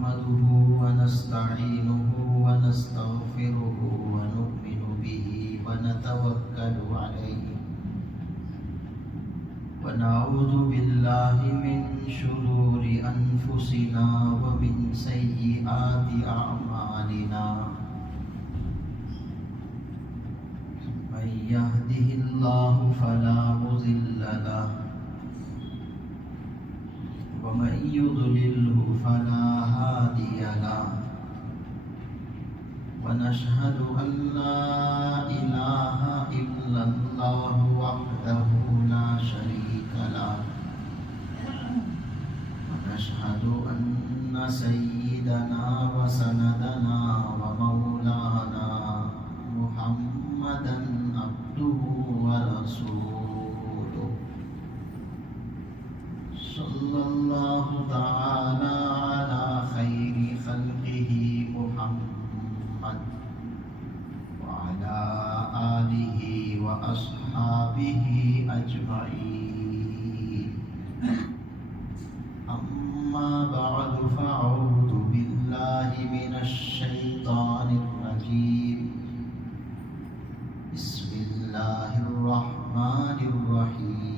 نحمده ونستعينه ونستغفره ونؤمن به ونتوكل عليه ونعوذ بالله من شرور أنفسنا ومن سيئات أعمالنا من يهده الله فلا مضل له ومن يضلله فلا هادي له ونشهد أن لا إله إلا الله وحده لا شريك له ونشهد أن سيدنا وسندنا ومولانا محمدا عبده ورسوله صلى الله تعالى على خير خلقه محمد وعلى آله وأصحابه أجمعين أما بعد فأعوذ بالله من الشيطان الرجيم بسم الله الرحمن الرحيم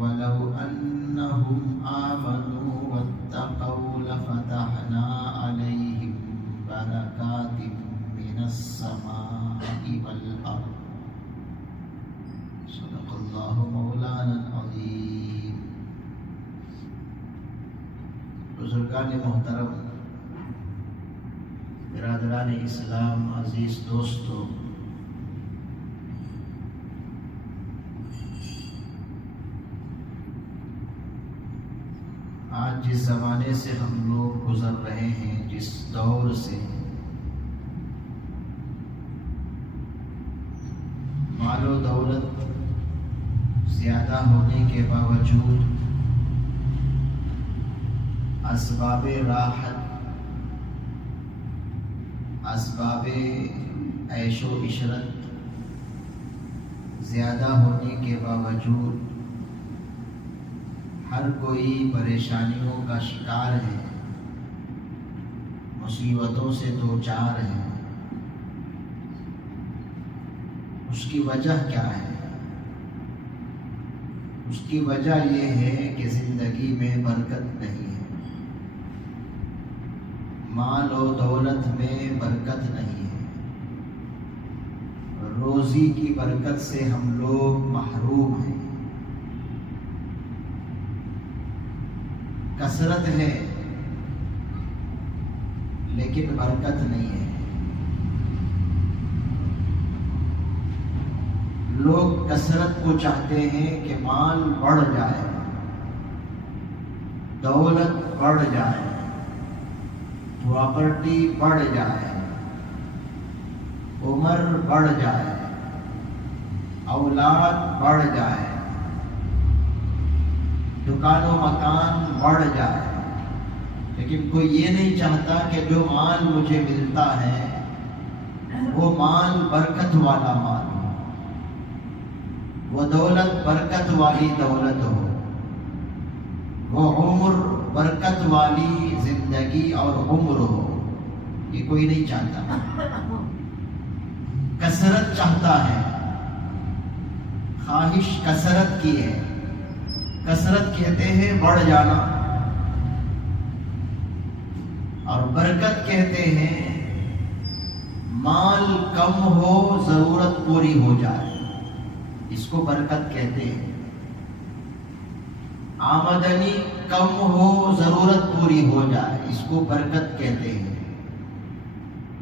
ولو أنهم آمنوا واتقوا لفتحنا عليهم بركات من السماء والأرض صدق الله مولانا العظيم. بزرگان محترم، برادران اسلام، عزیز دوستو، آج جس زمانے سے ہم لوگ گزر رہے ہیں، جس دور سے، مال و دولت زیادہ ہونے کے باوجود اسباب راحت، اسباب عیش و عشرت زیادہ ہونے کے باوجود ہر کوئی پریشانیوں کا شکار ہے، مصیبتوں سے دوچار ہے۔ اس کی وجہ کیا ہے؟ اس کی وجہ یہ ہے کہ زندگی میں برکت نہیں ہے، مال و دولت میں برکت نہیں ہے، روزی کی برکت سے ہم لوگ محروم ہیں۔ کثرت ہے لیکن برکت نہیں ہے۔ لوگ کثرت کو چاہتے ہیں کہ مال بڑھ جائے، دولت بڑھ جائے، پراپرٹی بڑھ جائے، عمر بڑھ جائے، اولاد بڑھ جائے، دکان و مکان بڑھ جائے، لیکن کوئی یہ نہیں چاہتا کہ جو مال مجھے ملتا ہے وہ مال برکت والا مال ہو، وہ دولت برکت والی دولت ہو، وہ عمر برکت والی زندگی اور عمر ہو۔ یہ کوئی نہیں چاہتا، کثرت چاہتا ہے، خواہش کثرت کی ہے۔ کثرت کہتے ہیں بڑھ جانا، اور برکت کہتے ہیں مال کم ہو ضرورت پوری ہو جائے، اس کو برکت کہتے ہیں۔ آمدنی کم ہو ضرورت پوری ہو جائے، اس کو برکت کہتے ہیں۔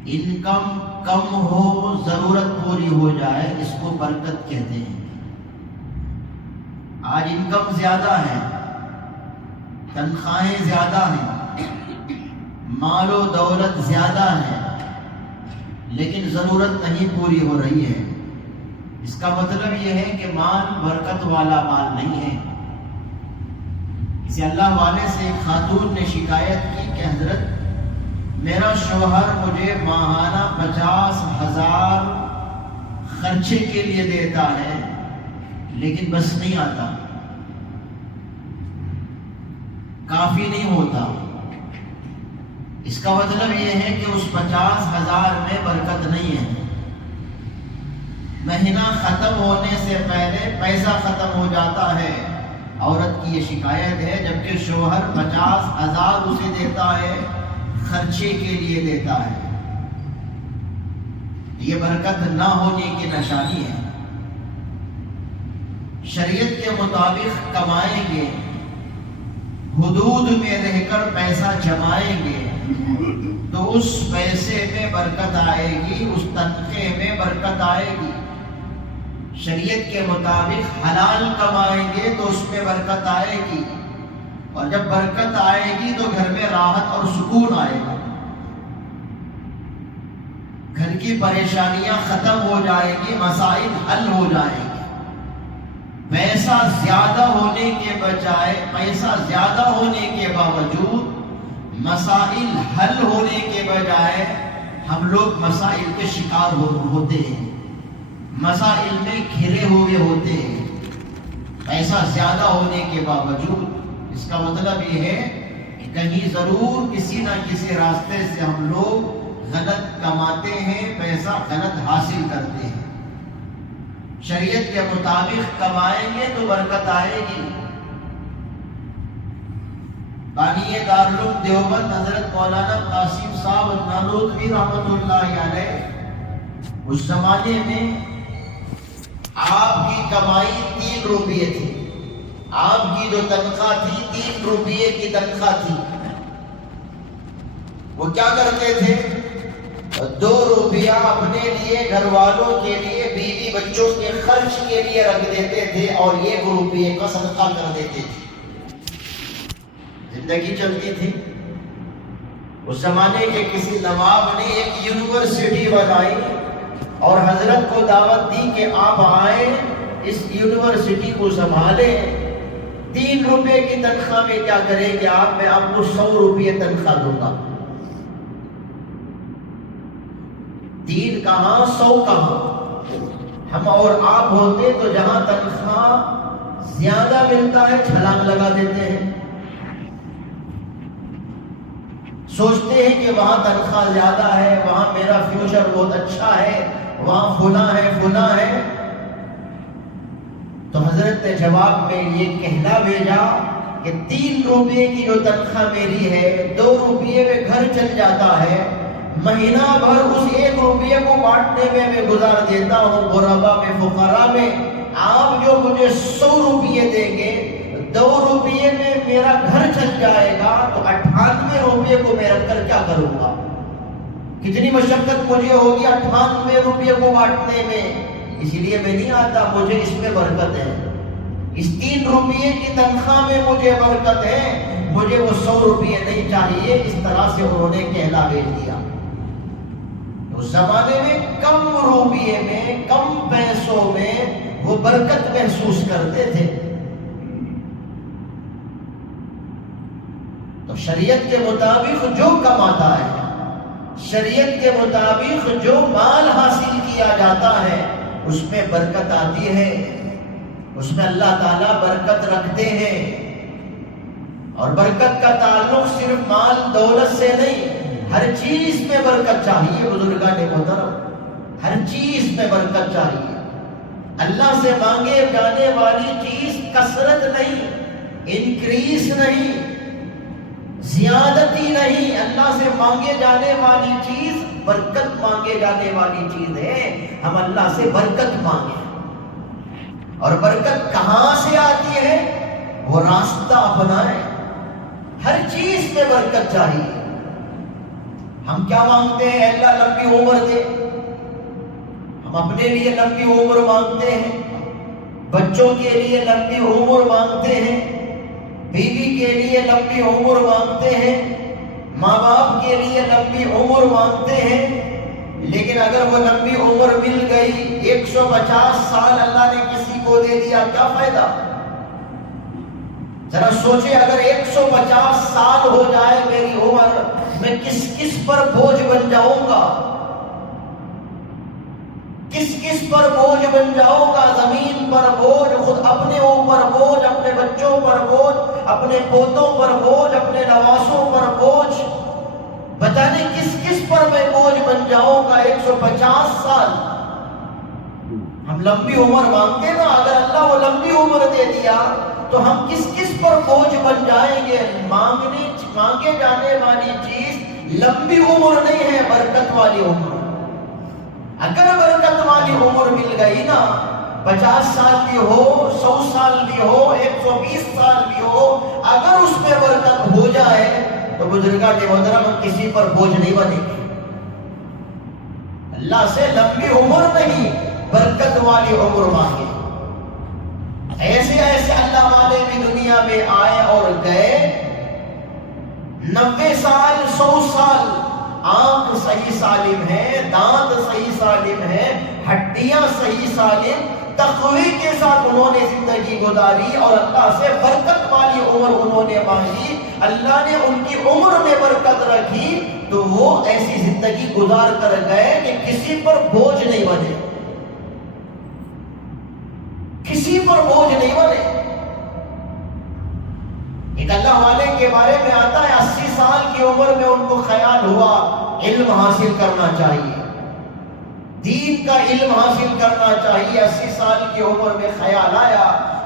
انکم کم ہو ضرورت پوری ہو جائے، اس کو برکت کہتے ہیں۔ آج انکم زیادہ ہے، تنخواہیں زیادہ ہیں، مال و دولت زیادہ ہے، لیکن ضرورت نہیں پوری ہو رہی ہے۔ اس کا مطلب یہ ہے کہ مال برکت والا مال نہیں ہے۔ کسی اللہ والے سے ایک خاتون نے شکایت کی کہ حضرت میرا شوہر مجھے ماہانہ 50,000 خرچے کے لیے دیتا ہے لیکن بس نہیں آتا۔ کافی نہیں ہوتا۔ اس کا مطلب یہ ہے کہ اس 50,000 میں برکت نہیں ہے۔ مہینہ ختم ہونے سے پہلے پیسہ ختم ہو جاتا ہے۔ عورت کی یہ شکایت ہے، جبکہ شوہر 50,000 اسے دیتا ہے، خرچے کے لیے دیتا ہے۔ یہ برکت نہ ہونے کی نشانی ہے۔ شریعت کے مطابق کمائیں گے، حدود میں رہ کر پیسہ جمائیں گے تو اس پیسے میں برکت آئے گی، اس تنخواہ میں برکت آئے گی۔ شریعت کے مطابق حلال کمائیں گے تو اس میں برکت آئے گی، اور جب برکت آئے گی تو گھر میں راحت اور سکون آئے گا، گھر کی پریشانیاں ختم ہو جائیں گی، مسائل حل ہو جائیں گے۔ پیسہ زیادہ ہونے کے بجائے، پیسہ زیادہ ہونے کے باوجود مسائل حل ہونے کے بجائے ہم لوگ مسائل کے شکار ہوتے ہیں، مسائل میں گھرے ہوئے ہوتے ہیں پیسہ زیادہ ہونے کے باوجود۔ اس کا مطلب یہ ہے کہ کہیں ضرور کسی نہ کسی راستے سے ہم لوگ غلط کماتے ہیں، پیسہ غلط حاصل کرتے ہیں۔ شریعت کے مطابق کمائیں گے تو برکت آئے گی۔ بانی دارالعلوم دیوبند حضرت مولانا قاسم صاحب نانوتوی رحمۃ اللہ علیہ، اس زمانے میں آپ کی کمائی 3 روپیے تھی، آپ کی جو تنخواہ تھی 3 روپیے کی تنخواہ تھی۔ وہ کیا کرتے تھے؟ 2 روپیہ اپنے لیے، گھر والوں کے لیے، بیوی بچوں کے خرچ کے لیے رکھ دیتے تھے، اور 1 روپیے کا صدقہ کر دیتے تھے۔ زندگی چلتی تھی۔ اس زمانے کے کسی نواب نے ایک یونیورسٹی بنائی اور حضرت کو دعوت دی کہ آپ آئیں، اس یونیورسٹی کو سنبھالیں۔ 3 روپے کی تنخواہ میں کیا کریں گے آپ؟ میں آپ کو 100 روپے تنخواہ دوں گا۔ 3 کہاں 100 کہاں؟ ہم اور آپ ہوتے تو جہاں تنخواہ زیادہ ملتا ہے چھلانگ لگا دیتے ہیں، سوچتے ہیں کہ وہاں تنخواہ زیادہ ہے، وہاں میرا فیوچر بہت اچھا ہے، وہاں فلاں ہے فلاں ہے۔ تو حضرت نے جواب میں یہ کہنا بھیجا کہ 3 روپے کی جو تنخواہ میری ہے، 2 روپے میں گھر چل جاتا ہے، مہینہ بھر اس 1 روپے کو بانٹنے میں گزار دیتا ہوں، غربا میں، فقراء میں۔ آپ جو مجھے 100 روپے دیں گے، 2 روپے میں میرا گھر چل جائے گا، تو 98 روپے کو میں رکھ کر کیا کروں گا؟ کتنی مشقت مجھے ہوگی 98 روپے کو بانٹنے میں، اسی لیے میں نہیں آتا، مجھے اس میں برکت ہے، اس 3 روپے کی تنخواہ میں مجھے برکت ہے، مجھے وہ 100 روپے نہیں چاہیے۔ اس طرح سے انہوں نے کہلا بھیج دیا۔ اس زمانے میں کم روپے میں، کم پیسوں میں وہ برکت محسوس کرتے تھے۔ تو شریعت کے مطابق جو کماتا ہے، شریعت کے مطابق جو مال حاصل کیا جاتا ہے، اس میں برکت آتی ہے، اس میں اللہ تعالیٰ برکت رکھتے ہیں۔ اور برکت کا تعلق صرف مال دولت سے نہیں، ہر چیز میں برکت چاہیے۔ بزرگان محترم، ہر چیز میں برکت چاہیے۔ اللہ سے مانگے جانے والی چیز کثرت نہیں، انکریز نہیں، زیادتی نہیں، اللہ سے مانگے جانے والی چیز برکت مانگے جانے والی چیز ہے۔ ہم اللہ سے برکت مانگیں، اور برکت کہاں سے آتی ہے؟ وہ راستہ اپنائیں۔ ہر چیز میں برکت چاہیے۔ ہم کیا مانگتے ہیں؟ اللہ لمبی عمر دے، ہم اپنے لیے لمبی عمر مانگتے ہیں، بچوں کے لیے لمبی عمر مانگتے ہیں، بیوی کے لیے لمبی عمر مانگتے ہیں، ماں باپ کے لیے لمبی عمر مانگتے ہیں۔ لیکن اگر وہ لمبی عمر مل گئی، 150 سال اللہ نے کسی کو دے دیا، کیا فائدہ؟ ذرا سوچے، اگر 150 سال ہو جائے میری عمر، میں کس کس پر بوجھ بن جاؤں گا؟ کس کس پر بوجھ بن جاؤں گا؟ زمین پر بوجھ خود اپنے اوپر پر بوجھ، اپنے بچوں پر بوجھ، اپنے پوتوں پر بوجھ، اپنے نواسوں پر بوجھ، پتہ نہیں کس کس پر میں بوجھ بن جاؤں گا 150 سال۔ ہم لمبی عمر مانگتے نا، اگر اللہ وہ لمبی عمر دے دیا تو ہم کس کس پر بوجھ بن جائیں گے۔ مانگے جانے والی چیز لمبی عمر نہیں ہے، برکت والی عمر۔ اگر برکت والی عمر مل گئی نا، 50 سال بھی ہو، 100 سال بھی ہو، 120 سال بھی ہو، اگر اس میں برکت ہو جائے تو بزرگان محترم کسی پر بوجھ نہیں بنے گی۔ اللہ سے لمبی عمر نہیں، برکت والی عمر مانگے۔ ایسے ایسے اللہ والے بھی دنیا میں آئے اور گئے، 90 سال 100 سال آنکھ صحیح سالم ہے، دانت صحیح سالم ہے، ہڈیاں صحیح سالم، تقوی کے ساتھ انہوں نے زندگی گزاری اور اللہ سے برکت والی عمر انہوں نے مانگی۔ اللہ نے ان کی عمر میں برکت رکھی تو وہ ایسی زندگی گزار کر گئے کہ کسی پر بوجھ نہیں بنے، کسی پر بوجھ نہیں بنے۔ ایک اللہ والے کے بارے میں آتا ہے 80 سال کی عمر میں ان کو خیال ہوا علم حاصل کرنا چاہیے، دین کا علم حاصل کرنا چاہیے۔ 80 سال کی عمر میں خیال آیا،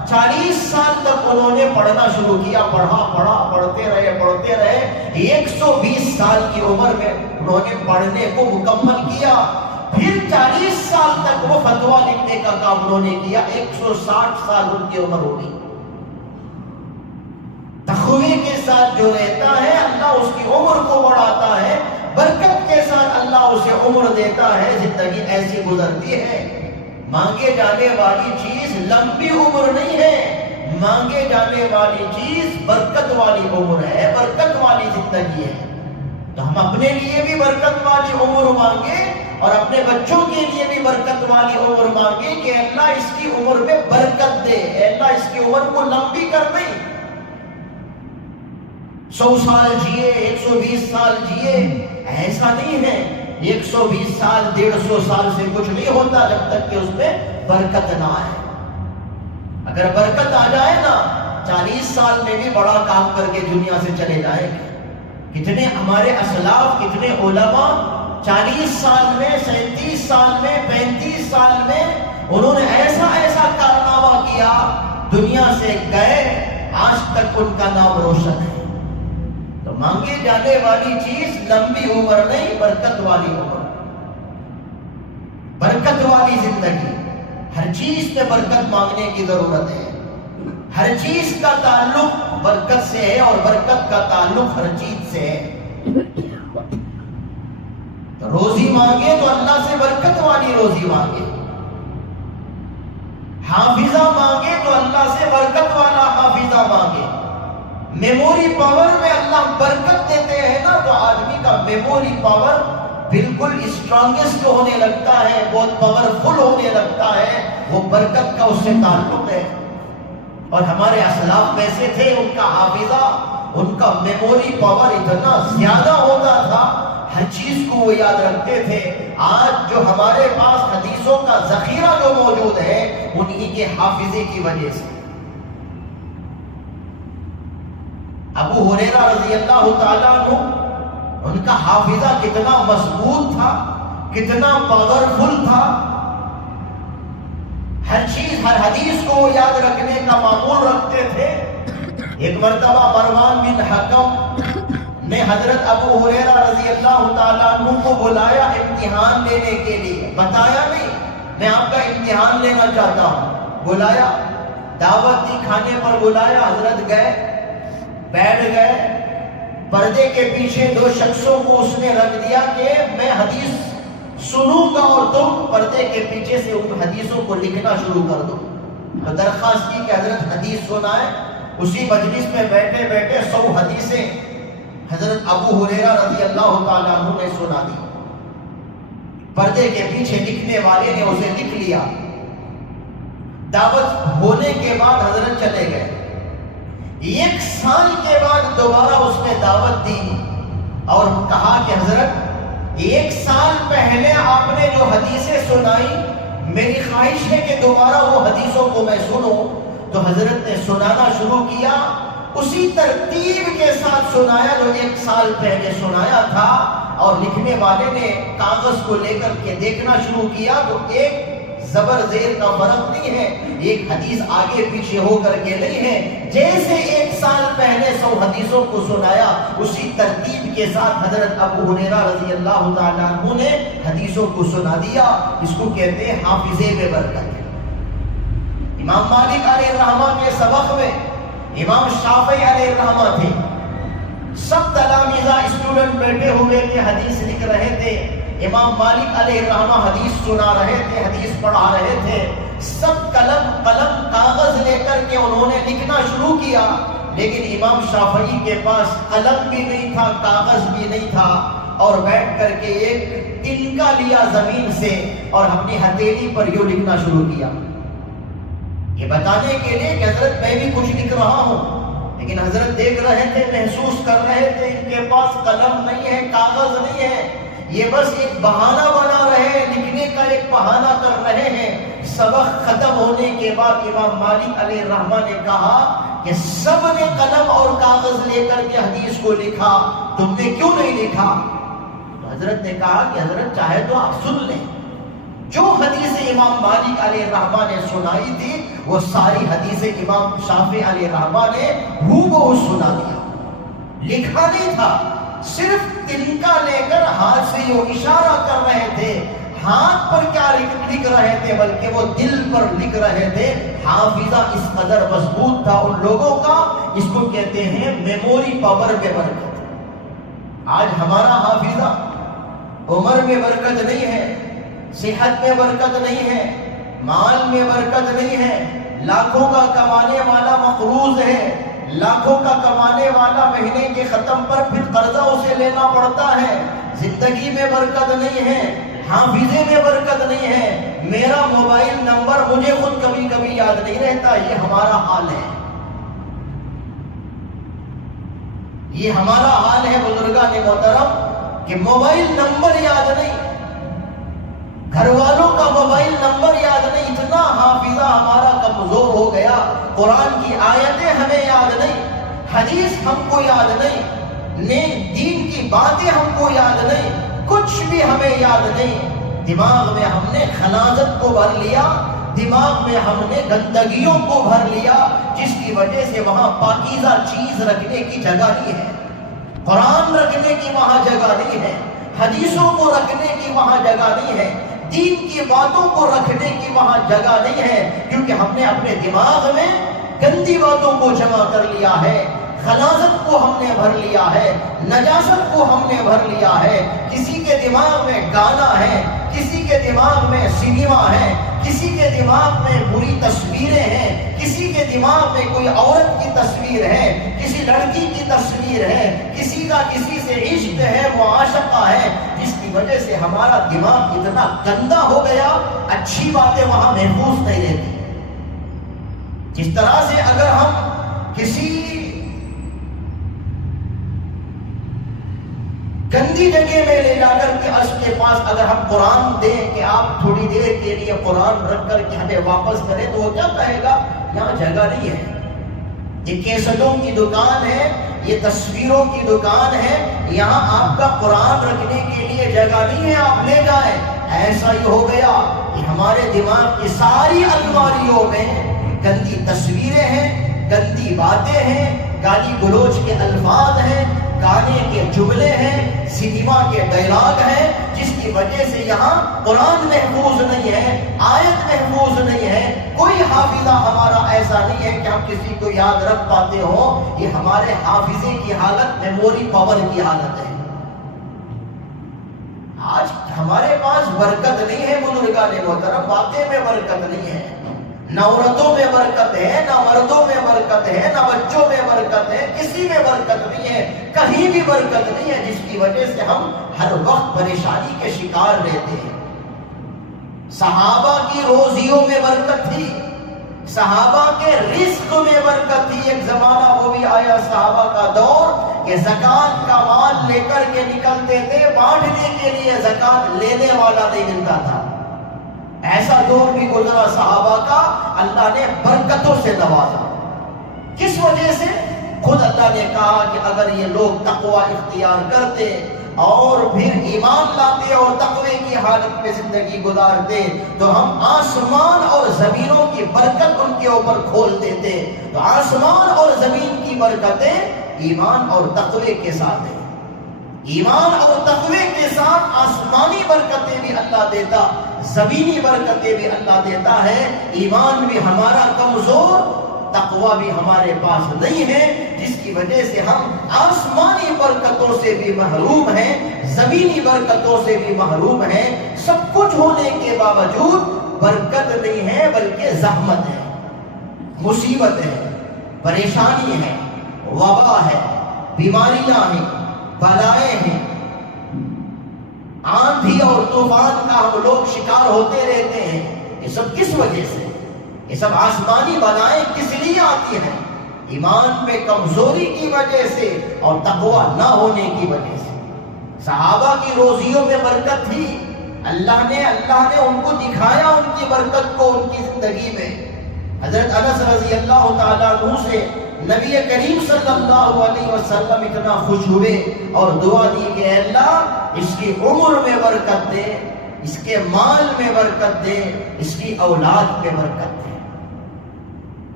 40 سال تک انہوں نے پڑھنا شروع کیا، پڑھتے رہے 120 سال کی عمر میں انہوں نے پڑھنے کو مکمل کیا۔ پھر 40 سال تک وہ فتویٰ لکھنے کا کام انہوں نے کیا، 160 سال ان کی عمر ہو گئی۔ تقوی کے ساتھ جو رہتا ہے اللہ اس کی عمر کو بڑھاتا ہے، برکت کے ساتھ اللہ اسے عمر دیتا ہے، زندگی ایسی گزرتی ہے۔ مانگے جانے والی چیز لمبی عمر نہیں ہے، مانگے جانے والی چیز برکت والی عمر ہے، برکت والی زندگی ہے۔ تو ہم اپنے لیے بھی برکت والی عمر مانگے اور اپنے بچوں کے لیے بھی برکت والی عمر مانگے کہ اللہ اس کی عمر میں برکت دے، اللہ اس کی عمر کو لمبی کر دے۔ 100 سال جیے، 120 سال جیے، ایسا نہیں ہے۔ 120 سال 150 سال سے کچھ نہیں ہوتا جب تک کہ اس میں برکت نہ آئے۔ اگر برکت آ جائے نا، 40 سال میں بھی بڑا کام کر کے دنیا سے چلے جائیں گے۔ کتنے ہمارے اسلاف، کتنے علماء 40 سال میں، 37 سال میں، 35 سال میں انہوں نے ایسا ایسا کارنامہ کیا، دنیا سے گئے، آج تک ان کا نام روشن ہے۔ تو مانگے جانے والی چیز لمبی عمر نہیں، برکت والی عمر، برکت والی زندگی۔ ہر چیز پہ برکت مانگنے کی ضرورت ہے، ہر چیز کا تعلق برکت سے ہے اور برکت کا تعلق ہر چیز سے ہے۔ تو روزی مانگے تو اللہ سے برکت والی روزی مانگے، حافظہ مانگے تو اللہ سے برکت والا حافظہ مانگے۔ میموری پاور میں اللہ برکت دیتے ہیں نا، تو آدمی کا میموری پاور بالکل اسٹرانگسٹ ہونے لگتا ہے، بہت پاورفل ہونے لگتا ہے، وہ برکت کا اس سے تعلق ہے۔ اور ہمارے اسلاف کیسے تھے، ان کا حافظہ، ان کا میموری پاور اتنا زیادہ ہوتا تھا، ہر چیز کو وہ یاد رکھتے تھے۔ آج جو ہمارے پاس حدیثوں کا ذخیرہ جو موجود ہے، انہی کے حافظے کی وجہ سے۔ ابو ہریرہ رضی اللہ تعالیٰ عنہ، ان کا حافظہ کتنا مضبوط تھا، کتنا پاورفل تھا، ہر چیز، ہر حدیث کو یاد رکھنے کا معمول رکھتے تھے۔ ایک مرتبہ مروان بن حکم نے حضرت ابو ہریرہ رضی اللہ تعالیٰ عنہ کو بلایا امتحان لینے کے لیے، بتایا نہیں میں آپ کا امتحان لینا چاہتا ہوں، بلایا، دعوت دی، کھانے پر بلایا، حضرت گئے، بیٹھ گئے، پردے کے پیچھے 2 شخصوں کو اس نے رکھ دیا کہ میں حدیث سنوں گا اور تم پردے کے پیچھے سے ان حدیثوں کو لکھنا شروع کر دو۔ تو درخواست کی کہ حضرت حدیث سنائے۔ اسی مجلس میں بیٹھے بیٹھے 100 حدیثیں حضرت ابو ہریرہ رضی اللہ تعالیٰ عنہ نے سنا دی۔ پردے کے پیچھے لکھنے والے نے اسے لکھ لیا۔ دعوت ہونے کے بعد حضرت چلے گئے۔ 1 سال کے بعد دوبارہ اس نے دعوت دی اور کہا کہ حضرت 1 سال پہلے آپ نے جو حدیثیں سنائی، میری خواہش ہے کہ دوبارہ وہ حدیثوں کو میں سنوں۔ تو حضرت نے سنانا شروع کیا، اسی ترتیب کے ساتھ سنایا جو 1 سال پہلے سنایا تھا، اور لکھنے والے نے کاغذ کو لے کر کے دیکھنا شروع کیا تو ایک زبر زیر کا فرق نہیں ہے، ایک حدیث آگے پیچھے ہو کر کے نہیں ہے، جیسے 1 سال پہلے 100 حدیثوں کو سنایا اسی ترتیب کے ساتھ حضرت ابو ہریرہ رضی اللہ تعالیٰ عنہ نے حدیثوں کو سنا دیا۔ اس کو کہتے ہیں حافظے میں برکت۔ امام مالک علیہ الرحمہ کے سبق میں امام شافعی علیہ الرحمہ تھے، سب تلامذہ اسٹوڈنٹ بیٹھے ہوئے کہ حدیث لکھ رہے تھے، امام مالک علیہ الرحمہ حدیث سنا رہے تھے، حدیث پڑھا رہے تھے، سب قلم کاغذ لے کر کے انہوں نے لکھنا شروع کیا، لیکن امام شافعی کے پاس قلم بھی نہیں تھا، کاغذ بھی نہیں تھا، اور بیٹھ کر کے ایک تنکا لیا زمین سے اور اپنی ہتھیلی پر یوں لکھنا شروع کیا، یہ بتانے کے لیے کہ حضرت میں بھی کچھ لکھ رہا ہوں، لیکن حضرت دیکھ رہے تھے، محسوس کر رہے تھے ان کے پاس قلم نہیں ہے، کاغذ نہیں ہے، یہ بس ایک بہانہ بنا رہے ہیں، لکھنے کا ایک بہانہ کر رہے ہیں۔ سبق ختم ہونے کے بعد امام مالک علیہ الرحمہ نے کہا کہ سب نے قلم اور کاغذ لے کر کے حدیث کو لکھا، تم نے کیوں نہیں لکھا؟ تو حضرت نے کہا کہ حضرت چاہے تو آپ سن لیں، جو حدیث امام مالک علیہ الرحمہ نے سنائی تھی وہ ساری حدیث امام شافعی علیہ الرحمہ نے ہو بہو سنا دیا، لکھا نہیں تھا، صرف تنکا لے کر ہاتھ سے یہ اشارہ کر رہے تھے، ہاتھ پر کیا لکھ رہے تھے بلکہ وہ دل پر لکھ رہے تھے۔ حافظہ اس قدر مضبوط تھا ان لوگوں کا، اس کو کہتے ہیں میموری پاور میں برکت۔ آج ہمارا حافظہ عمر میں برکت نہیں ہے، صحت میں برکت نہیں ہے، مال میں برکت نہیں ہے، لاکھوں کا کمانے والا مقروض ہے، لاکھوں کا کمانے والا مہینے کے ختم پر پھر قرضہ اسے لینا پڑتا ہے، زندگی میں برکت نہیں ہے، حافظے میں برکت نہیں ہے، میرا موبائل نمبر مجھے خود کبھی کبھی یاد نہیں رہتا، یہ ہمارا حال ہے، یہ ہمارا حال ہے بزرگان محترم کہ موبائل نمبر یاد نہیں، گھر والوں کا موبائل نمبر یاد نہیں، اتنا حافظہ ہمارا کمزور ہو گیا، قرآن کی آیتیں ہمیں یاد نہیں، حدیث ہم کو یاد نہیں، دین کی باتیں ہم کو یاد نہیں، کچھ بھی ہمیں یاد نہیں، دماغ میں ہم نے خنازت کو بھر لیا، دماغ میں ہم نے گندگیوں کو بھر لیا، جس کی وجہ سے وہاں پاکیزہ چیز رکھنے کی جگہ نہیں ہے، قرآن رکھنے کی وہاں جگہ نہیں ہے، حدیثوں کو رکھنے کی وہاں جگہ نہیں ہے، دین کی باتوں کو رکھنے کی وہاں جگہ نہیں ہے، کیونکہ ہم نے اپنے دماغ میں گندی باتوں کو جمع کر لیا ہے، خلاصت کو ہم نے بھر لیا ہے، نجاست کو ہم نے بھر لیا ہے، کسی کے دماغ میں گانا ہے، کسی کے دماغ میں سنیما ہے، کسی کے دماغ میں بری تصویریں ہیں، کسی کے دماغ میں کوئی عورت کی تصویر ہے، کسی لڑکی کی تصویر ہے، کسی کا کسی سے عشق ہے، معاشقہ ہے، جس کی وجہ سے ہمارا دماغ اتنا گندا ہو گیا، اچھی باتیں وہاں محفوظ نہیں رہتی۔ جس طرح سے اگر ہم کسی گندی جگہ میں لے جا کر کے اس کے پاس اگر ہم قرآن دیں کہ آپ تھوڑی دیر کے لیے قرآن رکھ کر کے ہمیں واپس کریں تو وہ کیا کہے گا؟ یہاں جگہ نہیں ہے، یہ کیسٹوں کی دکان ہے، یہ تصویروں کی دکان ہے، یہاں آپ کا قرآن رکھنے کے لیے جگہ نہیں ہے، آپ لے جائیں۔ ایسا ہی ہو گیا کہ ہمارے دماغ کی ساری الماریوں میں گندی تصویریں ہیں، گندی باتیں ہیں، گالی گلوچ کے الفاظ ہیں، گانے کے جملے ہیں، سنیما کے ڈائلاگ ہیں، جس کی وجہ سے یہاں قرآن محفوظ نہیں ہے، آیت محفوظ نہیں ہے، کوئی حافظہ ہمارا ایسا نہیں ہے کہ ہم کسی کو یاد رکھ پاتے ہوں، یہ ہمارے حافظے کی حالت میموری پاور کی حالت ہے۔ آج ہمارے پاس برکت نہیں ہے بزرگان محترم، باتیں میں برکت نہیں ہے، نہ عورتوں میں برکت ہے، نہ مردوں میں برکت ہے، نہ بچوں میں برکت ہے، کسی میں برکت نہیں ہے، کہیں بھی برکت نہیں ہے، جس کی وجہ سے ہم ہر وقت پریشانی کے شکار رہتے ہیں۔ صحابہ کی روزیوں میں برکت تھی، صحابہ کے رزق میں برکت تھی، ایک زمانہ وہ بھی آیا صحابہ کا دور کہ زکوٰۃ کا مال لے کر کے نکلتے تھے، بانٹنے کے لیے زکوٰۃ لینے والا نہیں ملتا تھا، ایسا دور بھی گزرا صحابہ کا، اللہ نے برکتوں سے نوازا. کس وجہ سے؟ خود اللہ نے کہا کہ اگر یہ لوگ تقوی اختیار کرتے اور پھر ایمان لاتے اور تقوی کی حالت میں زندگی گزارتے تو ہم آسمان اور زمینوں کی برکت ان کے اوپر کھول دیتے. تو آسمان اور زمین کی برکتیں ایمان اور تقوی کے ساتھ ہیں. ایمان اور تقوی کے ساتھ آسمانی برکتیں بھی اللہ دیتا، زمینی برکتیں بھی اللہ دیتا ہے. ایمان بھی ہمارا کمزور، تقوی بھی ہمارے پاس نہیں ہے، جس کی وجہ سے ہم آسمانی برکتوں سے بھی محروم ہیں، زمینی برکتوں سے بھی محروم ہیں. سب کچھ ہونے کے باوجود برکت نہیں ہے بلکہ زحمت ہے، مصیبت ہے، پریشانی ہے، وبا ہے، بیماریاں ہیں، بلائیں ہیں. آندھی اور طوفان کا ہم لوگ شکار ہوتے رہتے ہیں. یہ سب کس وجہ سے؟ یہ سب آسمانی بلائیں کس لیے آتی ہیں؟ ایمان میں کمزوری کی وجہ سے اور تقوی نہ ہونے کی وجہ سے. صحابہ کی روزیوں میں برکت تھی، اللہ نے ان کو دکھایا ان کی برکت کو ان کی زندگی میں. حضرت انس رضی اللہ تعالیٰ عنہ سے نبی کریم صلی اللہ علیہ وسلم اتنا خوش ہوئے اور دعا دی کہ اے اللہ اس کی عمر میں برکت دے، اس کے مال میں برکت دے، اس کی اولاد میں برکت دے.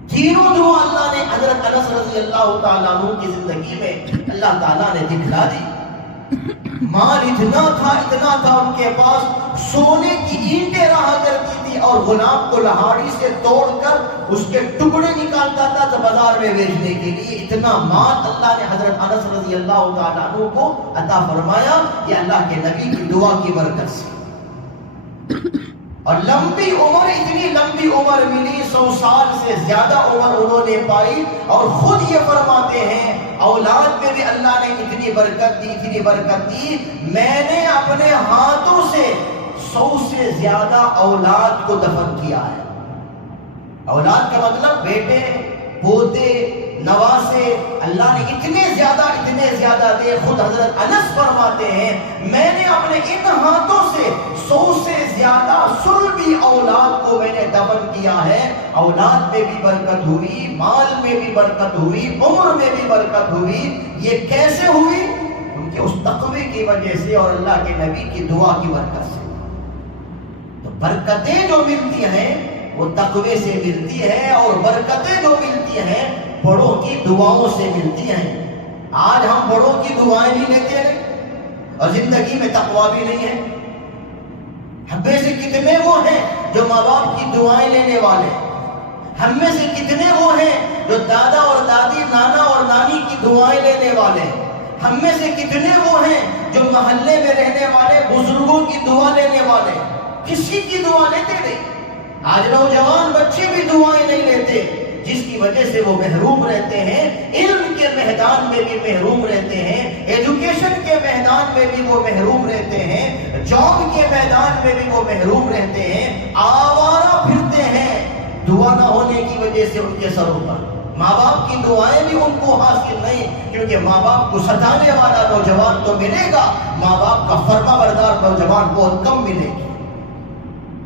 تینوں دعا اللہ نے حضرت انس رضی اللہ تعالیٰ عنہ کی زندگی میں اللہ تعالیٰ نے دکھلا دی. مال اتنا تھا ان کے پاس، سونے کی اینٹیں رہا کرتی تھی اور غلام کو لہاڑی سے توڑ کر اس کے ٹکڑے نکالتا تھا تو بازار میں بیچنے کے لیے. اتنا مال اللہ نے حضرت انس رضی اللہ تعالیٰ عنہ کو عطا فرمایا، یہ اللہ کے نبی کی دعا کی برکت سے. اور لمبی عمر، اتنی لمبی عمر ملی، 100 سال سے زیادہ عمر انہوں نے پائی. اور خود یہ فرماتے ہیں اولاد میں بھی اللہ نے اتنی برکت دی، میں نے اپنے ہاتھوں سے 100 سے زیادہ اولاد کو دفن کیا ہے. اولاد کا مطلب بیٹے، پوتے، نواسے، اللہ نے اتنے زیادہ دے. خود حضرت انس فرماتے ہیں میں نے اپنے ان ہاتھوں سے 100 سے زیادہ سلبی اولاد کو میں نے دفن کیا ہے. اولاد میں بھی برکت ہوئی، مال میں بھی برکت ہوئی، عمر میں بھی برکت ہوئی. یہ کیسے ہوئی؟ ان کے اس تقوی کی وجہ سے اور اللہ کے نبی کی دعا کی برکت سے. تو برکتیں جو ملتی ہیں وہ تقوی سے ملتی ہے، اور برکتیں جو ملتی ہیں بڑوں کی دعاؤں سے ملتی ہیں. آج ہم بڑوں کی دعائیں بھی لیتے ہیں اور زندگی میں تقوی بھی نہیں ہے. ہم میں سے کتنے وہ ہیں جو ماں باپ کی دعائیں لینے والے؟ ہم میں سے کتنے وہ ہیں جو دادا اور دادی، نانا اور نانی کی دعائیں لینے والے؟ ہم میں سے کتنے وہ ہیں جو محلے میں رہنے والے بزرگوں کی دعا لینے والے؟ کسی کی دعا لیتے نہیں. آج نوجوان بچے بھی دعائیں نہیں لیتے، جس کی وجہ سے وہ محروم رہتے ہیں. علم کے میدان میں بھی محروم رہتے ہیں، ایجوکیشن کے میدان میں بھی وہ محروم رہتے ہیں، جاب کے میدان میں بھی وہ محروم رہتے ہیں. آوارہ پھرتے ہیں دعا نہ ہونے کی وجہ سے ان کے سروں پر. ماں باپ کی دعائیں بھی ان کو حاصل نہیں، کیونکہ ماں باپ کو ستانے والا نوجوان تو ملے گا، ماں باپ کا فرما بردار نوجوان بہت کم ملے گا.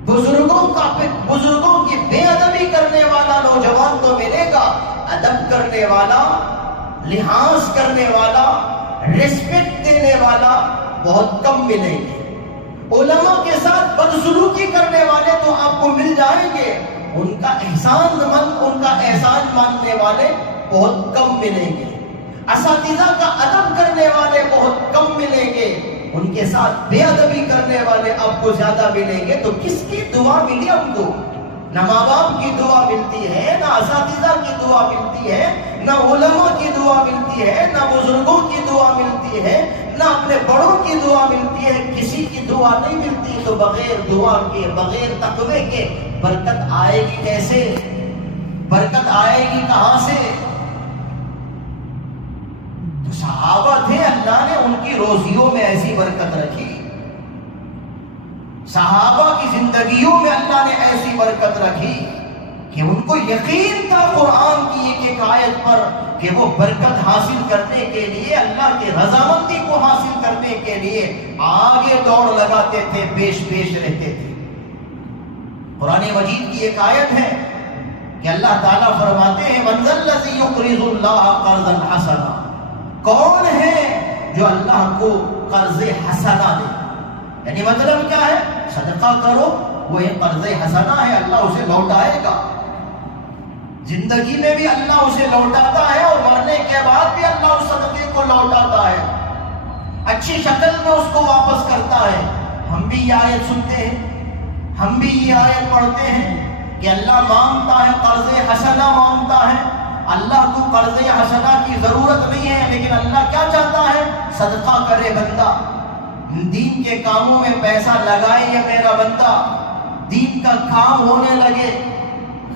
بزرگوں کی بے ادبی کرنے والا نوجوان تو ملے گا، ادب کرنے والا، لحاظ کرنے والا، ریسپیکٹ دینے والا بہت کم ملیں گے. علماء کے ساتھ بدسلوکی کرنے والے تو آپ کو مل جائیں گے، ان کا احسان ماننے والے بہت کم ملیں گے. اساتذہ کا ادب کرنے والے بہت کم ملیں گے، ان کے ساتھ بے ادبی کرنے والے آپ کو زیادہ ملیں گے. تو کس کی دعا ملی ہم کو؟ نہ ماں باپ کی دعا ملتی ہے، نہ اساتذہ کی دعا ملتی ہے، نہ علماء کی دعا ملتی ہے، نہ بزرگوں کی دعا ملتی ہے، نہ اپنے بڑوں کی دعا ملتی ہے. کسی کی دعا نہیں ملتی. تو بغیر دعا کے، بغیر تقوی کے برکت آئے گی کیسے؟ برکت آئے گی کہاں سے؟ تو صحابہ تھے، اللہ نے ان کی روزیوں میں ایسی برکت رکھی. صحابہ کی زندگیوں میں اللہ نے ایسی برکت رکھی کہ ان کو یقین تھا قرآن کی ایک آیت پر کہ وہ برکت حاصل کرنے کے لیے، اللہ کی رضامندی کو حاصل کرنے کے لیے آگے دوڑ لگاتے تھے، پیش رہتے تھے. قرآن مجید کی ایک آیت ہے کہ اللہ تعالیٰ فرماتے ہیں من ذا الذی یقرض اللہ قرضا حسنا، کون ہے جو اللہ کو قرض حسنا دے؟ یعنی مطلب کیا ہے؟ صدقہ کرو، وہ ایک قرض حسنا ہے، اللہ اسے لوٹائے گا، زندگی میں بھی اللہ اسے لوٹاتا ہے اور مرنے کے بعد بھی اللہ اس صدقے کو لوٹاتا ہے، اچھی شکل میں اس کو واپس کرتا ہے۔ ہم بھی یہ آیت سنتے ہیں، ہم بھی یہ آیت پڑھتے ہیں کہ اللہ مانگتا ہے، قرض حسنہ مانگتا ہے۔ اللہ کو قرض حسنہ کی ضرورت نہیں ہے، لیکن اللہ کیا چاہتا ہے؟ صدقہ کرے بندہ، دین کے کاموں میں پیسہ لگائے یہ میرا بندہ، دین کا کام ہونے لگے،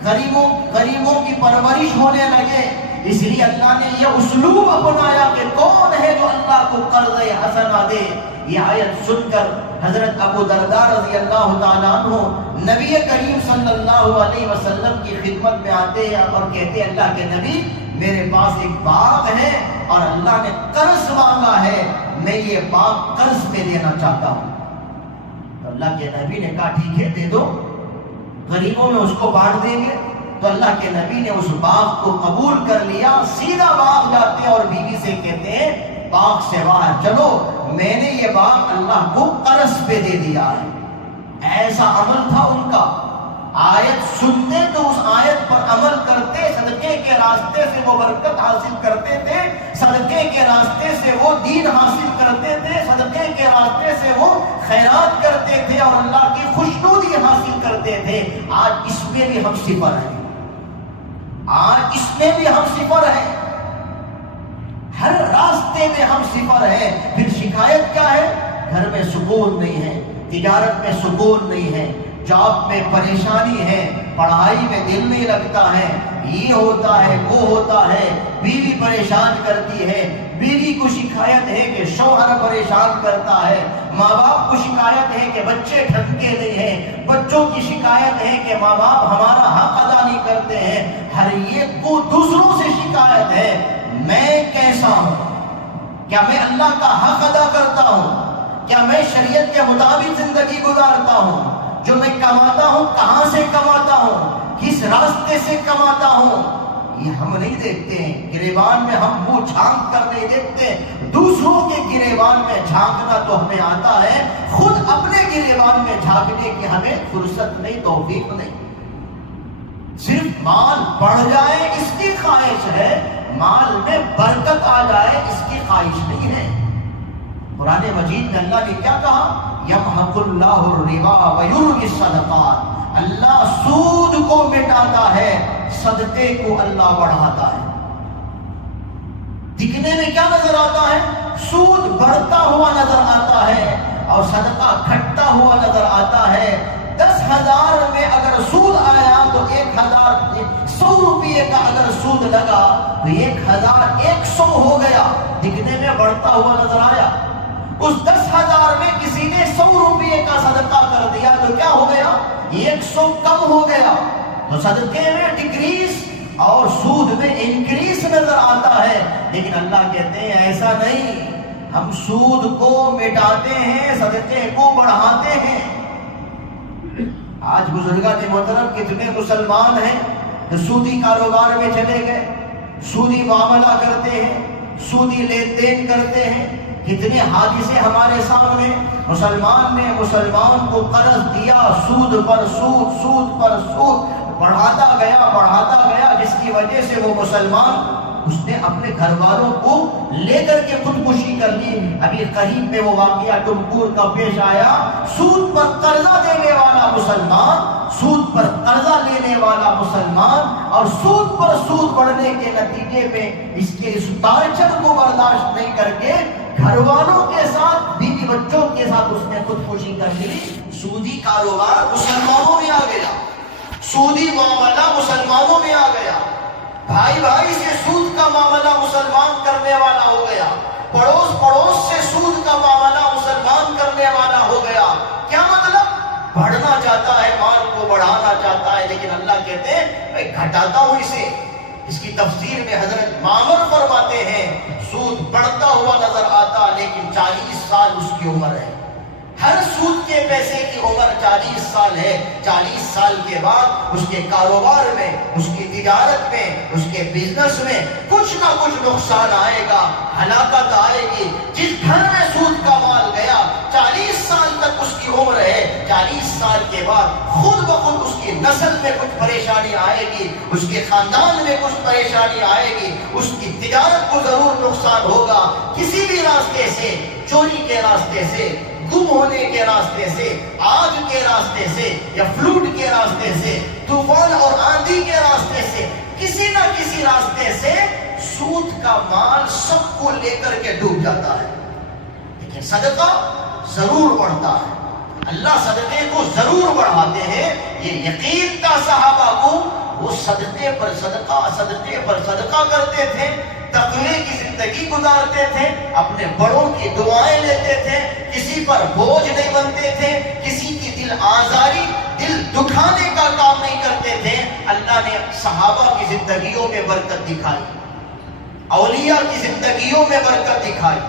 غریبوں کی پرورش ہونے لگے۔ اس لیے اللہ نے یہ اسلوب اپنایا کہ کون ہے جو اللہ کو قرض حسنہ دے۔ یہ آیت سن کر حضرت ابو درداء رضی اللہ تعالیٰ عنہ نبی کریم صلی اللہ علیہ وسلم کی خدمت میں آتے ہیں اور کہتے ہیں اللہ کے نبی، میرے پاس ایک باغ ہے اور اللہ نے قرض مانگا ہے، میں یہ باغ قرض پہ دینا چاہتا ہوں۔ تو اللہ کے نبی نے کہا ٹھیک ہے دے دو، غریبوں میں اس کو بانٹ دیں گے۔ تو اللہ کے نبی نے اس باغ کو قبول کر لیا، سیدھا باغ جاتے ہیں اور بیوی سے کہتے ہیں باغ سے باہر چلو، میں نے یہ باغ اللہ کو قرض پہ دے دیا ہے۔ ایسا عمل تھا ان کا، آیت سنتے تو اس آیت پر عمل کرتے، صدقے کے راستے سے وہ برکت حاصل کرتے تھے، صدقے کے راستے سے وہ دین حاصل کرتے تھے، صدقے کے راستے سے وہ خیرات کرتے تھے اور اللہ کی خوشنودی حاصل کرتے تھے۔ آج اس میں بھی ہم صفر ہیں، آج اس میں بھی ہم صفر ہیں، ہر راستے میں ہم صفر ہیں۔ پھر شکایت کیا ہے؟ گھر میں سکون نہیں ہے، تجارت میں سکون نہیں ہے، جاب میں پریشانی ہے، پڑھائی میں دل نہیں لگتا ہے، یہ ہوتا ہے وہ ہوتا ہے، بیوی پریشان کرتی ہے، بیوی کو شکایت ہے کہ شوہر پریشان کرتا ہے، ماں باپ کو شکایت ہے کہ بچے ڈھنگ کے نہیں ہیں، بچوں کی شکایت ہے کہ ماں باپ ہمارا حق ادا نہیں کرتے ہیں، ہر ایک کو دوسروں سے شکایت ہے میں کیسا ہوں، کیا میں اللہ کا حق ادا کرتا ہوں، کیا میں شریعت کے مطابق زندگی گزارتا ہوں، جو میں کماتا ہوں کہاں سے کماتا ہوں، کس راستے سے کماتا ہوں، یہ ہم نہیں دیکھتے ہیں۔ گریبان میں ہم وہ جھانک کر نہیں دیکھتے، دوسروں کے گریبان میں جھانکنا تو ہمیں آتا ہے، خود اپنے گریبان میں جھانکنے کی ہمیں فرصت نہیں، توفیق نہیں۔ صرف مال بڑھ جائے اس کی خواہش ہے، مال میں برکت آ جائے اس کی خواہش نہیں ہے۔ قرآن مجید میں اللہ نے کیا کہا؟ یمحق اللہ الربا ویربی الصدقات، اللہ سود کو مٹاتا ہے، صدقے کو اللہ بڑھاتا ہے۔ دکھنے میں کیا نظر آتا ہے؟ سود بڑھتا ہوا نظر آتا ہے اور صدقہ گھٹتا ہوا نظر آتا ہے۔ 10,000 میں اگر سود آیا تو 1,100 روپئے کا اگر سود لگا تو 1,100 ہو گیا، دکھنے میں بڑھتا ہوا نظر آیا۔ اس 10,000 میں کسی نے 100 روپئے کا صدقہ کر دیا تو کیا ہو گیا؟ 100 کم ہو گیا۔ تو صدقے میں ڈکریز اور سود میں انکریز نظر آتا ہے، لیکن اللہ کہتے ہیں ایسا نہیں، ہم سود کو مٹاتے ہیں، صدقے کو بڑھاتے ہیں۔ آج بزرگان محترم کتنے مسلمان ہیں جو سودی کاروبار میں چلے گئے، سودی معاملہ کرتے ہیں، سودی لین دین کرتے ہیں۔ کتنے حادثے ہمارے سامنے، مسلمان نے مسلمان کو قرض دیا، سود پر سود، سود پر سود، بڑھاتا گیا، جس کی وجہ سے وہ مسلمان اس نے اپنے گھر والوں کو لے کر کے خودکشی کر لی۔ ابھی قریب میں وہ واقعہ ٹمکور کا پیش آیا، سود پر قرضہ دینے والا مسلمان، سود پر قرضہ لینے والا مسلمان، اور سود پر سود بڑھنے کے نتیجے میں اس کے اس ٹارچر کو برداشت نہیں کر کے گھر والوں کے ساتھ، بیوی بچوں کے ساتھ اس نے خودکشی کر لی۔ سودی کاروبار مسلمانوں میں آ گیا، سودی معاملہ مسلمانوں میں آ گیا، بھائی بھائی سے سود کا معاملہ مسلمان کرنے والا ہو گیا، پڑوس سے سود کا معاملہ مسلمان کرنے والا ہو گیا۔ کیا مطلب؟ بڑھنا چاہتا ہے، مال کو بڑھانا چاہتا ہے، لیکن اللہ کہتے ہیں میں گھٹاتا ہوں اسے۔ اس کی تفسیر میں حضرت معمر فرماتے ہیں سود بڑھتا ہوا نظر آتا، لیکن 40 سال اس کی عمر ہے، ہر سود کے پیسے کی عمر 40 سال ہے، 40 سال کے بعد اس کے کاروبار میں، اس کی تجارت میں، اس کے بزنس میں کچھ نہ کچھ نقصان آئے گا، ہلاکت آئے گی۔ جس گھر میں سود کا مال گیا 40 سال تک اس کی عمر ہے، 40 سال کے بعد خود بخود اس کی نسل میں کچھ پریشانی آئے گی، اس کے خاندان میں کچھ پریشانی آئے گی، اس کی تجارت کو ضرور نقصان ہوگا۔ کسی بھی راستے سے، چوری کے راستے سے، گم ہونے کے راستے سے، آگ کے راستے سے یا فلوڈ کے راستے سے، طوفان اور آندھی کے راستے سے، کسی نہ کسی راستے سے سود کا مال سب کو لے کر کے ڈوب جاتا ہے، لیکن صدقہ ضرور بڑھتا ہے۔ اللہ صدقے کو ضرور بڑھاتے ہیں۔ یہ یقین تھا صحابہ کو، وہ صدقے پر صدقہ کرتے تھے، تقوی کی زندگی گزارتے تھے، اپنے بڑوں کی دعائیں لیتے تھے، کسی پر بوجھ نہیں بنتے تھے، کسی کی دل آزاری، دل دکھانے کا کام نہیں کرتے تھے۔ اللہ نے صحابہ کی زندگیوں میں برکت دکھائی، اولیاء کی زندگیوں میں برکت دکھائی۔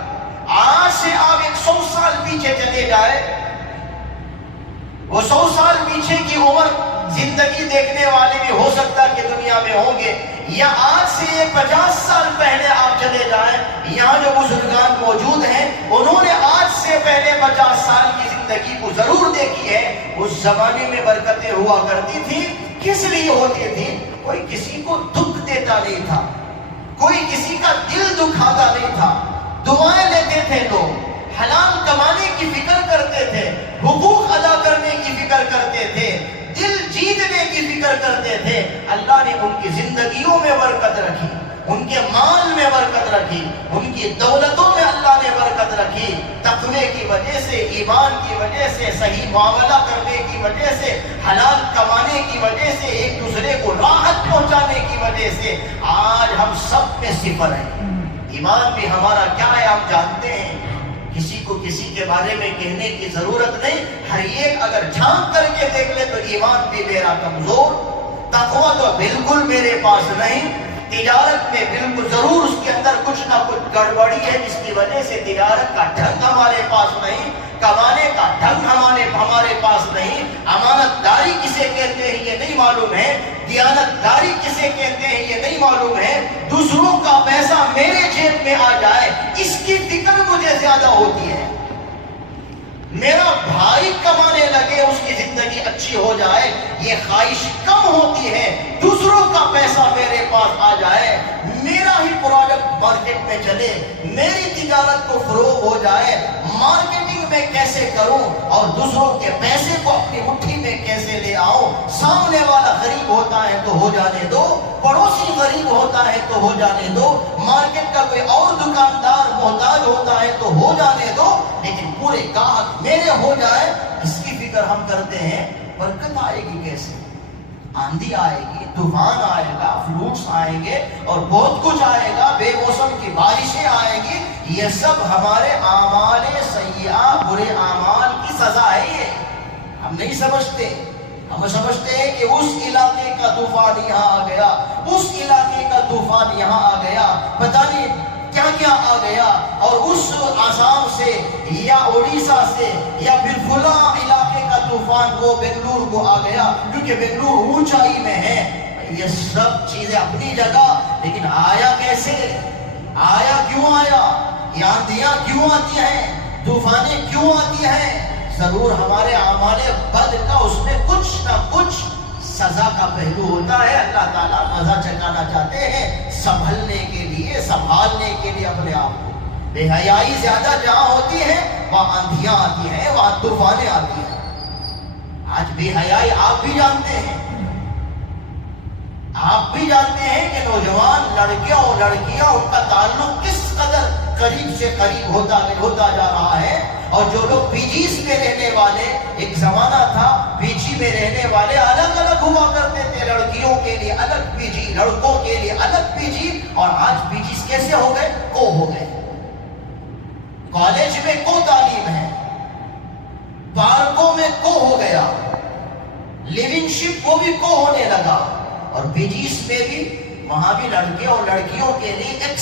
آج سے آپ 100 سال پیچھے چلے جائے، وہ 100 سال پیچھے کی عمر زندگی دیکھنے والے بھی ہو سکتا کہ دنیا میں ہوں گے، یا آج سے 50 سال پہلے آپ چلے جائیں، یہاں جو بزرگان موجود ہیں انہوں نے آج سے پہلے 50 سال کی زندگی کو ضرور دیکھی ہے۔ اس زمانے میں برکتیں ہوا کرتی تھی، کس لیے ہوتی تھی؟ کوئی کسی کو دکھ دیتا نہیں تھا، کوئی کسی کا دل دکھاتا نہیں تھا، دعائیں لیتے تھے لوگ، حلال کمانے کی فکر کرتے تھے، حقوق ادا کرنے کی فکر کرتے تھے، دل جیتنے کی فکر کرتے تھے۔ اللہ نے ان کی زندگیوں میں برکت رکھی، ان کے مال میں برکت رکھی، ان کی دولتوں میں اللہ نے برکت رکھی۔ تقوی کی وجہ سے، ایمان کی وجہ سے، صحیح معاملہ کرنے کی وجہ سے، حلال کمانے کی وجہ سے، ایک دوسرے کو راحت پہنچانے کی وجہ سے آج ہم سب میں صفر ہیں۔ ایمان بھی ہمارا کیا ہے ہم جانتے ہیں، کسی کو کسی کے بارے میں کہنے کی ضرورت نہیں۔ ہر ایک اگر جھانک کر کے دیکھ لے تو ایمان بھی میرا کمزور، تقویٰ تو بالکل میرے پاس نہیں، تجارت میں بالکل ضرور اس کے اندر کچھ نہ کچھ گڑبڑی ہے جس کی وجہ سے تجارت کا ڈھنگ ہمارے پاس نہیں، کمانے کا ڈھنگ ہمارے پاس نہیں، امانت داری کسے کہتے ہیں یہ نہیں معلوم ہے، دیانت داری کسے کہتے ہیں یہ نہیں معلوم ہے، دوسروں کا پیسہ میرے جیب میں آ جائے اس کی فکر مجھے زیادہ ہوتی ہے، میرا بھائی کمانے لگے اس کی زندگی اچھی ہو جائے یہ خواہش کم ہوتی ہے، دوسروں کا پیسہ میرے پاس آ جائے، میرا ہی پروڈکٹ مارکیٹ میں چلے، میری تجارت کو فروغ ہو جائے، مارکیٹنگ میں کیسے کروں اور دوسروں کے پیسے کو اپنی مٹھی میں کیسے لے آؤں، سامنے والا غریب ہوتا ہے تو ہو جانے دو، پڑوسی غریب ہوتا ہے تو ہو جانے دو، مارکیٹ کا کوئی اور دکاندار محتاج ہوتا ہے تو ہو جانے دو، لیکن پورے گاہک میرے ہو جائے اس کی فکر ہم کرتے ہیں۔ برکت آئے گی کیسے؟ آندھی آئے گی، طوفان آئے گا، فلوڈس آئیں گے اور بہت کچھ آئے گا، بے موسم کی بارشیں آئیں گی، یہ سب ہمارے اعمال سیئہ، برے اعمال کی سزا ہے۔ یہ ہم نہیں سمجھتے، ہم سمجھتے ہیں کہ اس علاقے کا طوفان یہاں آ گیا، اس علاقے کا طوفان یہاں آ گیا، پتہ نہیں کیا کیا آ گیا، اور اس آسام سے یا اڑیسہ سے یا پھر فلاں علاقے کا طوفان وہ بنگلور کو آ گیا کیونکہ بنگلور اونچائی میں ہے۔ یہ سب چیزیں اپنی جگہ، لیکن آیا کیسے؟ آیا کیوں آیا؟ یہ آندھیاں کیوں آتی ہیں؟ طوفانیں کیوں آتی ہیں؟ ضرور ہمارے اعمال بد کا اس میں کچھ نہ کچھ سزا کا پہلو ہوتا ہے۔ اللہ تعالیٰ مزہ چکانا چاہتے ہیں سنبھلنے کے لیے، سنبھالنے کے لیے اپنے آپ کو۔ بے حیائی زیادہ جہاں ہوتی ہے وہاں آندھیاں آتی ہیں، وہاں طوفانیں آتی ہیں۔ آج بے حیائی آپ بھی جانتے ہیں، آپ بھی جانتے ہیں کہ نوجوان لڑکیاں اور لڑکیاں ان کا تعلق کس قدر قریب سے قریب ہوتا جا رہا ہے، اور جو لوگ پی جیز میں رہنے والے، ایک زمانہ تھا پی جی میں رہنے والے الگ الگ ہوا کرتے تھے، لڑکیوں کے لیے الگ پی جی، لڑکوں کے لیے الگ پی جی، اور آج پی جیز کیسے ہو گئے؟ کو ہو گئے۔ کالج میں کو تعلیم ہے، پارکوں میں کو ہو گیا، لیونگ شپ وہ بھی کو ہونے لگا، اور پی جیز میں بھی وہاں بھی لڑکے اور لڑکیوں کے لیے ایک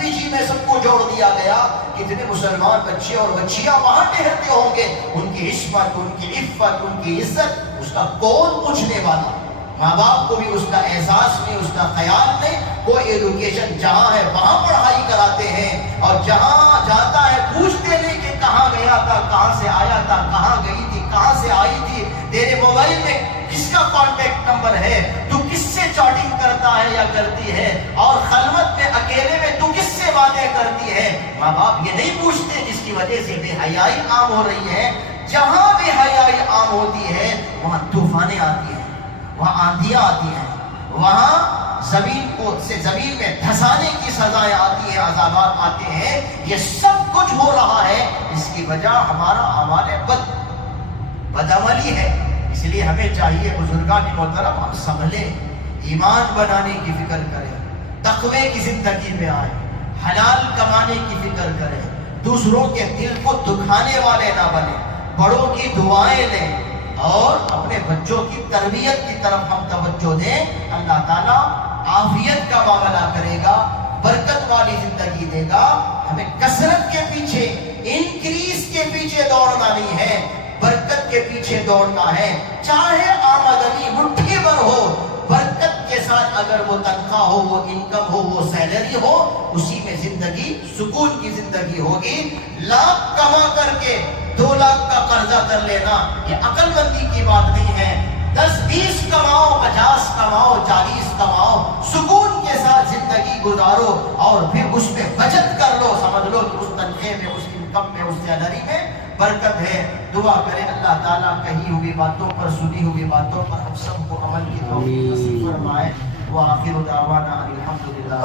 پی جی میں سب کو جوڑ دیا گیا۔ کتنے مسلمان بچے اور بچیاں وہاں ٹھہرتے ہوں گے، ان کی عصمت، ان کی عفت، ان کی عزت اس اس کا کون پوچھنے والا؟ ماں باپ کو بھی اس کا احساس نہیں، اس کا خیال نہیں۔ کوئی ایڈوکیشن جہاں ہے وہاں پڑھائی کراتے ہیں، اور جہاں جاتا ہے پوچھتے نہیں کہ کہاں گیا تھا، کہاں سے آیا تھا، کہاں گئی تھی، کہاں سے آئی تھی، تیرے موبائل میں کس کا کانٹیکٹ نمبر ہے، تو کس سے چیٹنگ کرتا ہے یا کرتی ہے، اور خلوت میں اکیلے میں تو کس سے باتیں کرتی ہے۔ ماں باپ یہ نہیں پوچھتے، جس کی وجہ سے بے حیائی عام ہو رہی ہے۔ جہاں بے حیائی عام ہوتی ہے وہاں طوفانیں آتی ہیں، وہاں آندھیاں آتی ہیں، وہاں زمین میں دھسانے کی سزائیں آتی ہیں، عذابات آتے ہیں۔ یہ سب کچھ ہو رہا ہے، اس کی وجہ ہمارا ہمارے بدعملی ہے۔ اس لیے ہمیں چاہیے بزرگان محترم ہم سنبھلیں، ایمان بنانے کی فکر کریں، تقوی کی زندگی میں آئیں، حلال کمانے کی فکر کریں، دوسروں کے دل کو دکھانے والے نہ بنیں، بڑوں کی دعائیں لیں، اور اپنے بچوں کی تربیت کی طرف ہم توجہ دیں۔ اللہ تعالیٰ عافیت کا معاملہ کرے گا، برکت والی زندگی دے گا۔ ہمیں کثرت کے پیچھے، انکریز کے پیچھے دوڑنا نہیں ہے، برکت کے پیچھے دوڑنا ہے۔ چاہے آمدنی مٹھی بھر ہو، برکت کے ساتھ اگر وہ تنخواہ ہو، وہ انکم ہو، وہ سیلری ہو، اسی میں زندگی سکون کی زندگی ہوگی۔ لاکھ کما کر کے 2 لاکھ کا قرضہ کر لینا یہ عقل مندی کی بات نہیں ہے۔ 10-20 کماؤ، 50 کماؤ، 40 کماؤ، سکون کے ساتھ زندگی گزارو، اور پھر اس میں بچت کر لو۔ سمجھ لو کہ اس تنخواہ میں، اس انکم میں، اس سیلری میں برکت ہے۔ دعا کریں اللہ تعالیٰ کہی ہوئی باتوں پر، سنی ہوئی باتوں پر ہم سب کو عمل کی توفیق نصیب فرمائے۔ وآخر دعوانا الحمدللہ۔